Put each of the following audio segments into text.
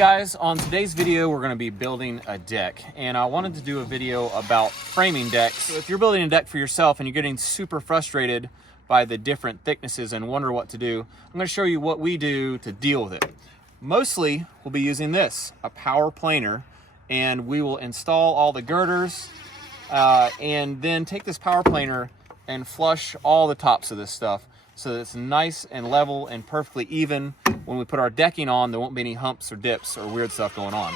guys, on today's video we're going to be building a deck, and I wanted to do a video about framing decks. So if you're building a deck for yourself and you're getting super frustrated by the different thicknesses and wonder what to do, I'm going to show you what we do to deal with it. Mostly we'll be using this, a power planer, and we will install all the girders and then take this power planer and flush all the tops of this stuff so that it's nice and level and perfectly even. When we put our decking on, there won't be any humps or dips or weird stuff going on.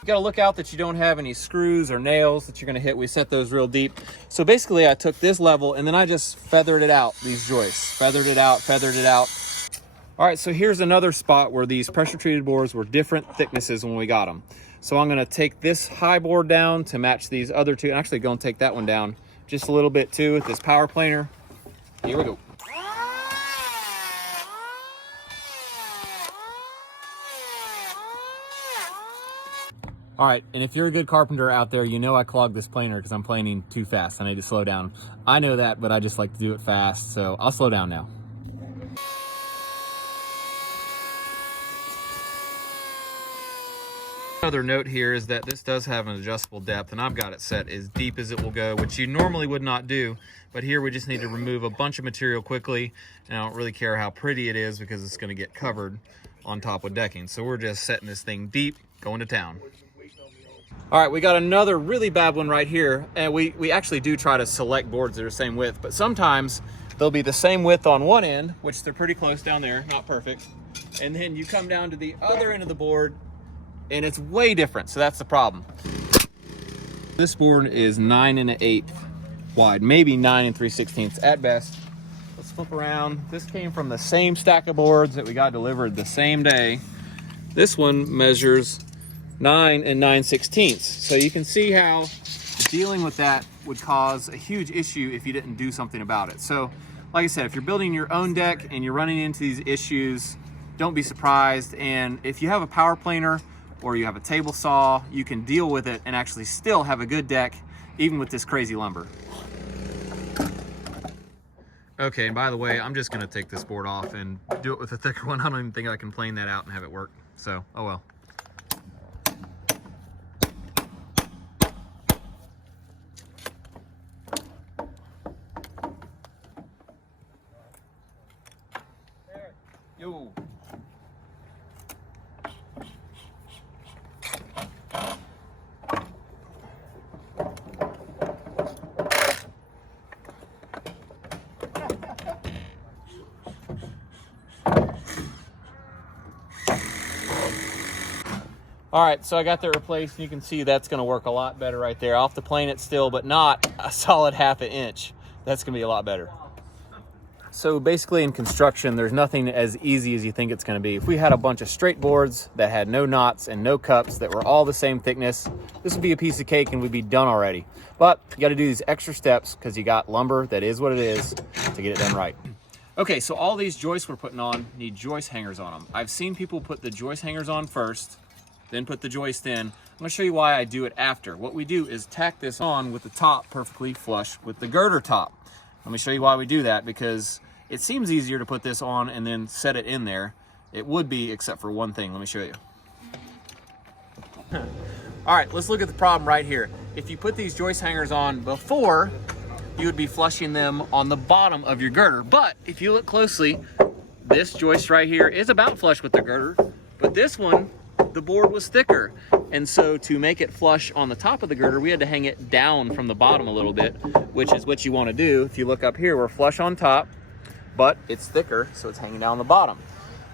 You gotta look out that you don't have any screws or nails that you're gonna hit. We set those real deep. So basically I took this level and then I just feathered it out, these joists. Feathered it out, feathered it out. All right, so here's another spot where these pressure treated boards were different thicknesses when we got them. So I'm gonna take this high board down to match these other two. I'm actually gonna take that one down just a little bit too with this power planer. Here we go. All right, and if you're a good carpenter out there, you know I clogged this planer because I'm planing too fast. I need to slow down. I know that, but I just like to do it fast, so I'll slow down now. Another note here is that this does have an adjustable depth, and I've got it set as deep as it will go, which you normally would not do, but here we just need to remove a bunch of material quickly, and I don't really care how pretty it is because it's going to get covered on top of decking. So we're just setting this thing deep, going to town. All right, we got another really bad one right here, and we actually do try to select boards that are the same width, but sometimes they'll be the same width on one end, which they're pretty close down there, not perfect, and then you come down to the other end of the board and it's way different, so that's the problem. This board is 9 1/8 wide, maybe 9 3/16 at best. Let's flip around. This came from the same stack of boards that we got delivered the same day. This one measures 9 9/16. So you can see how dealing with that would cause a huge issue if you didn't do something about it. So like I said, if you're building your own deck and you're running into these issues, don't be surprised. And if you have a power planer or you have a table saw, you can deal with it and actually still have a good deck, even with this crazy lumber. Okay, and by the way, I'm just gonna take this board off and do it with a thicker one. I don't even think I can plane that out and have it work. So, oh well. Yo. All right, so I got that replaced, and you can see that's gonna work a lot better right there. I'll have to plane it still, but not a solid 1/2 inch. That's gonna be a lot better. So basically in construction, there's nothing as easy as you think it's gonna be. If we had a bunch of straight boards that had no knots and no cups that were all the same thickness, this would be a piece of cake and we'd be done already. But you gotta do these extra steps because you got lumber that is what it is to get it done right. Okay, so all these joists we're putting on need joist hangers on them. I've seen people put the joist hangers on first, then put the joist in. I'm gonna show you why I do it after. What we do is tack this on with the top perfectly flush with the girder top. Let me show you why we do that, because it seems easier to put this on and then set it in there. It would be, except for one thing. Let me show you. All right, let's look at the problem right here. If you put these joist hangers on before, you would be flushing them on the bottom of your girder. But if you look closely, this joist right here is about flush with the girder, but this one, the board was thicker. And so to make it flush on the top of the girder, we had to hang it down from the bottom a little bit, which is what you want to do. If you look up here, we're flush on top, but it's thicker, so it's hanging down the bottom.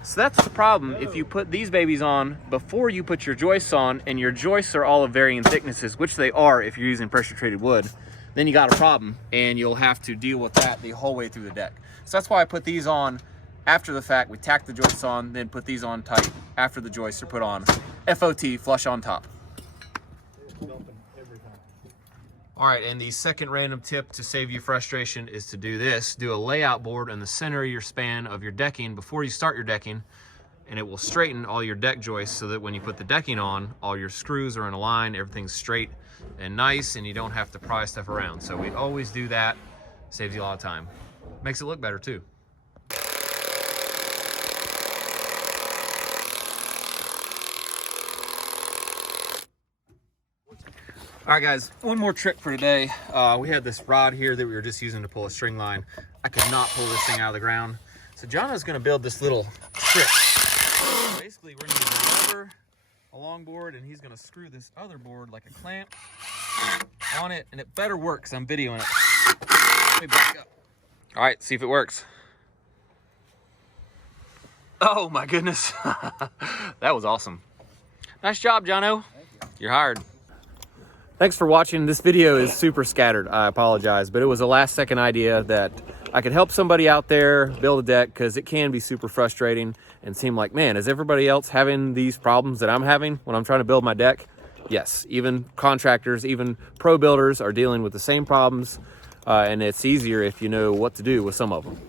So that's the problem. If you put these babies on before you put your joists on, and your joists are all of varying thicknesses, which they are if you're using pressure treated wood, then you got a problem, and you'll have to deal with that the whole way through the deck. So that's why I put these on after the fact. We tack the joists on, then put these on tight after the joists are put on. FOT, flush on top. All right, and the second random tip to save you frustration is to do this. Do a layout board in the center of your span of your decking before you start your decking, and it will straighten all your deck joists so that when you put the decking on, all your screws are in a line, everything's straight and nice, and you don't have to pry stuff around. So we always do that. Saves you a lot of time. Makes it look better too. All right, guys, one more trick for today. We had this rod here that we were just using to pull a string line. I could not pull this thing out of the ground. So Jono's gonna build this little trick. Basically, we're gonna use a lever, a long board, and he's gonna screw this other board like a clamp on it, and it better work because I'm videoing it. Let me back up. All right, see if it works. Oh my goodness. That was awesome. Nice job, Jono. You're hired. Thanks for watching. This video is super scattered. I apologize, but it was a last second idea that I could help somebody out there build a deck, because it can be super frustrating and seem like, man, is everybody else having these problems that I'm having when I'm trying to build my deck? Yes, even contractors, even pro builders are dealing with the same problems, and it's easier if you know what to do with some of them.